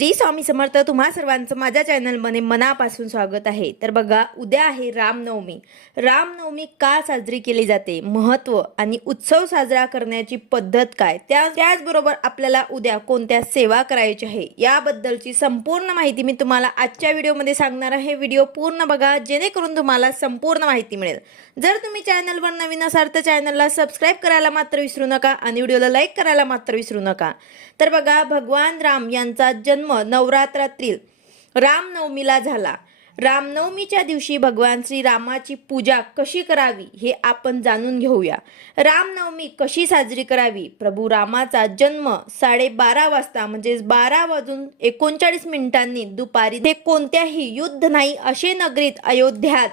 श्री स्वामी समर्थ तुम्हा सर्वांचं माझ्या चॅनलमध्ये मनापासून स्वागत आहे. तर बघा उद्या आहे रामनवमी. रामनवमी का साजरी केली जाते? महत्त्व आणि उत्सव साजरा करण्याची पद्धत काय? त्या त्याचबरोबर आपल्याला उद्या कोणत्या सेवा करायची आहे? याबद्दलची संपूर्ण माहिती मी तुम्हाला आजच्या व्हिडिओमध्ये सांगणार आहे. व्हिडिओ पूर्ण बघा जेणेकरून तुम्हाला संपूर्ण माहिती मिळेल. जर तुम्ही चॅनलवर नवीन असाल तर चॅनलला सबस्क्राईब करायला मात्र विसरू नका आणि व्हिडिओला लाईक करायला मात्र विसरू नका. तर बघा भगवान राम यांचा जन्म नवरात्रातील रामनवमीला झाला. रामनवमीच्या दिवशी भगवान श्रीरामाची पूजा कशी करावी हे आपण जाणून घेऊया. रामनवमी कशी साजरी करावी? प्रभू रामाचा जन्म साडेबारा वाजता म्हणजेच बारा वाजून एकोणचाळीस मिनिटांनी दुपारी. ते कोणत्याही युद्ध नाही असे नगरीत अयोध्यात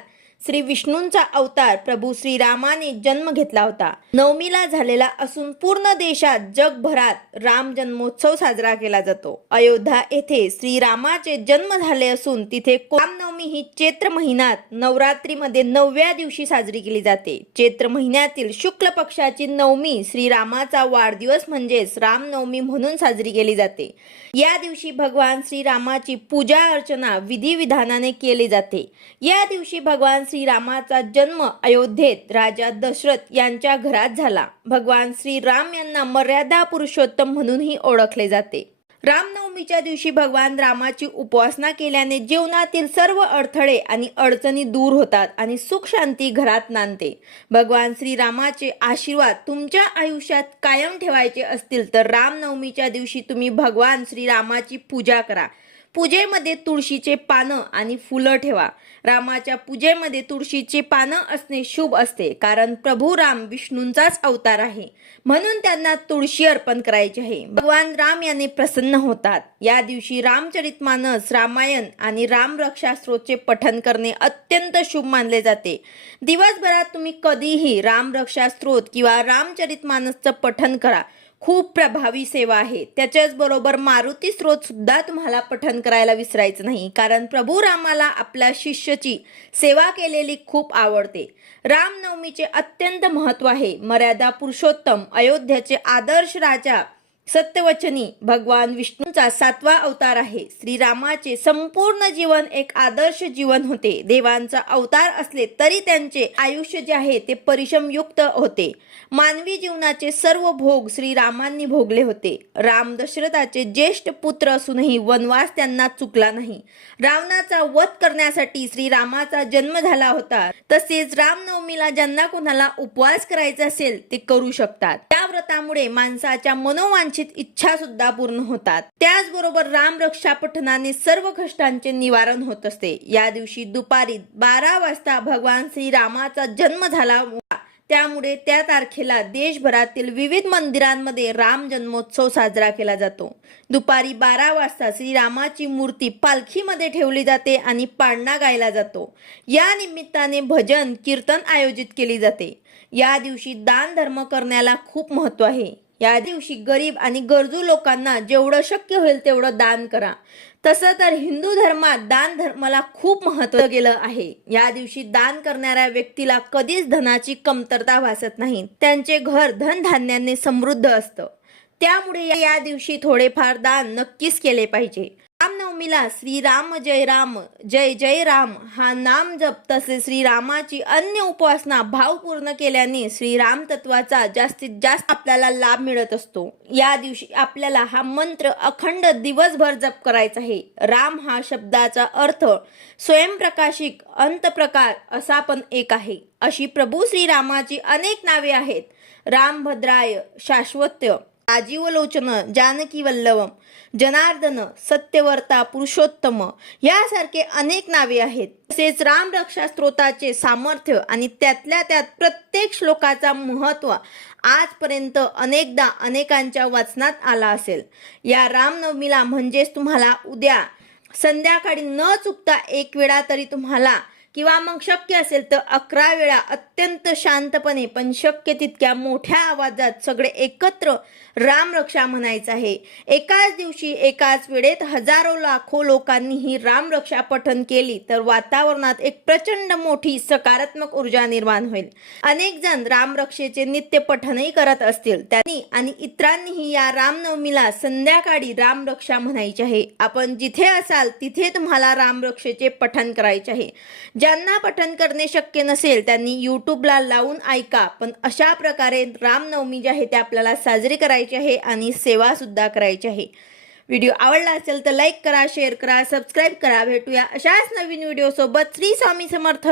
श्री विष्णूंचा अवतार प्रभू श्रीरामाने जन्म घेतला होता. नवमीला झालेला असून पूर्ण देशात जगभरात राम जन्मोत्सव साजरा केला जातो. अयोध्या येथे श्रीरामाचे जन्म झाले असून तिथे रामनवमी ही चैत्र महिन्यात नवरात्रीमध्ये नवव्या दिवशी साजरी केली जाते. चैत्र महिन्यातील शुक्ल पक्षाची नवमी श्रीरामाचा वाढदिवस म्हणजेच रामनवमी म्हणून साजरी केली जाते. या दिवशी भगवान श्रीरामाची पूजा अर्चना विधिविधानाने केली जाते. या दिवशी भगवान श्रीरामाचा जन्म अयोध्येत राजा दशरथ यांच्या घरात झाला. भगवान श्रीराम यांना मर्यादा पुरुषोत्तम म्हणूनही ओळखले जाते. रामनवमीच्या दिवशी भगवान रामाची उपासना केल्याने जीवनातील सर्व अडथळे आणि अडचणी दूर होतात आणि सुख शांती घरात नांदते. भगवान श्रीरामाचे आशीर्वाद तुमच्या आयुष्यात कायम ठेवायचे असतील तर रामनवमीच्या दिवशी तुम्ही भगवान श्रीरामाची पूजा करा. पूजेमध्ये तुळशीचे पानं आणि फुलं ठेवा. रामाच्या पूजेमध्ये तुळशीचे पानं असणे शुभ असते कारण प्रभू राम विष्णूंचाच अवतार आहे. म्हणून त्यांना तुळशी अर्पण करायची आहे. भगवान राम याने प्रसन्न होतात. या दिवशी रामचरित मानस रामायण आणि रामरक्षा स्तोत्रचे पठन करणे अत्यंत शुभ मानले जाते. दिवसभरात तुम्ही कधीही रामरक्षा स्तोत्र किंवा रामचरित मानसचं पठन करा. खूप प्रभावी सेवा आहे. त्याच्याचबरोबर मारुती स्रोत सुद्धा तुम्हाला पठन करायला विसरायचं नाही. कारण प्रभू रामाला आपल्या शिष्याची सेवा केलेली खूप आवडते. रामनवमीचे अत्यंत महत्त्व आहे. मर्यादा पुरुषोत्तम अयोध्याचे आदर्श राजा सत्यवचनी भगवान विष्णूचा सातवा अवतार आहे. श्रीरामाचे संपूर्ण जीवन एक आदर्श जीवन होते. देवांचा अवतार असले तरी त्यांचे आयुष्य जे आहे ते परिश्रमयुक्त होते. मानवी जीवनाचे सर्व भोग श्रीरामांनी भोगले होते. राम दशरथाचे ज्येष्ठ पुत्र असूनही वनवास त्यांना चुकला नाही. रावणाचा वध करण्यासाठी श्रीरामाचा जन्म झाला होता. तसेच रामनवमीला ज्यांना कोणाला उपवास करायचा असेल ते करू शकतात. त्या व्रतामुळे माणसाच्या मनोवांछित इच्छा सुद्धा पूर्ण होतात. त्याचबरोबर राम रक्षा पठनाने सर्व कष्टांचे निवारण होत असते. या दिवशी दुपारी बारा वाजता भगवान श्रीरामाचा जन्म झाला. होता. त्यामुळे त्या तारखेला देशभरातील विविध मंदिरांमध्ये राम जन्मोत्सव साजरा केला जातो. दुपारी बारा वाजता श्रीरामाची मूर्ती पालखीमध्ये ठेवली जाते आणि पाळणा गायला जातो. या निमित्ताने भजन कीर्तन आयोजित केली जाते. या दिवशी दान धर्म करण्याला खूप महत्त्व आहे. या दिवशी गरीब आणि गरजू लोकांना जेवढं शक्य होईल तेवढं दान करा. तसं तर हिंदू धर्मात दान धर्माला खूप महत्त्व गेलं आहे. या दिवशी दान करणाऱ्या व्यक्तीला कधीच धनाची कमतरता भासत नाही. त्यांचे घर धनधान्याने समृद्ध असतं. त्यामुळे या- या दिवशी थोडेफार दान नक्कीच केले पाहिजे. नवमीला श्रीराम जय राम जय जय राम हा नाम जप तसेच श्रीरामाची अन्य उपासना भावपूर्ण केल्याने श्रीराम तत्वाचा जास्तीत जास्त आपल्याला लाभ मिळत असतो. या दिवशी आपल्याला हा मंत्र अखंड दिवसभर जप करायचा आहे. राम हा शब्दाचा अर्थ स्वयंप्रकाशिक अंतप्रकार असा पण एक आहे. अशी प्रभू श्रीरामाची अनेक नावे आहेत. रामभद्राय शाश्वत्य आजीवलोचन जानकी वल्लवम जनार्दन सत्यवर्ता पुरुषोत्तम यासारखे अनेक नावे आहेत. तसेच रामरक्षा स्त्रोताचे सामर्थ्य आणि त्यातल्या त्यात प्रत्येक श्लोकाचा महत्त्व आजपर्यंत अनेकदा अनेकांच्या वाचनात आला असेल. या रामनवमीला म्हणजेच तुम्हाला उद्या संध्याकाळी न चुकता एक वेळा तरी तुम्हाला किंवा मग शक्य असेल तर अकरा वेळा अत्यंत शांतपणे पण शक्य तितक्या मोठ्या आवाजात सगळे एकत्र रामरक्षा म्हणायचं आहे. एकाच दिवशी एकाच वेळेत हजारो लाखो लोकांनी ही रामरक्षा पठन केली तर वातावरणात एक प्रचंड मोठी सकारात्मक ऊर्जा निर्माण होईल. अनेक जण रामरक्षेचे नित्य पठनही करत असतील. त्यांनी आणि इतरांनीही या रामनवमीला संध्याकाळी रामरक्षा म्हणायची आहे. आपण जिथे असाल तिथे तुम्हाला रामरक्षेचे पठन करायचे आहे. ज्यांना पठन करणे शक्य नसेल त्यांनी यूट्यूबला लावून ऐका. पण अशा प्रकारे रामनवमी जी आहे ते आपल्याला साजरी करायची आहे आणि सेवासुद्धा करायची आहे. व्हिडिओ आवडला असेल तर लाईक करा शेअर करा सबस्क्राईब करा. भेटूया अशाच नवीन व्हिडिओसोबत श्री स्वामी समर्थ.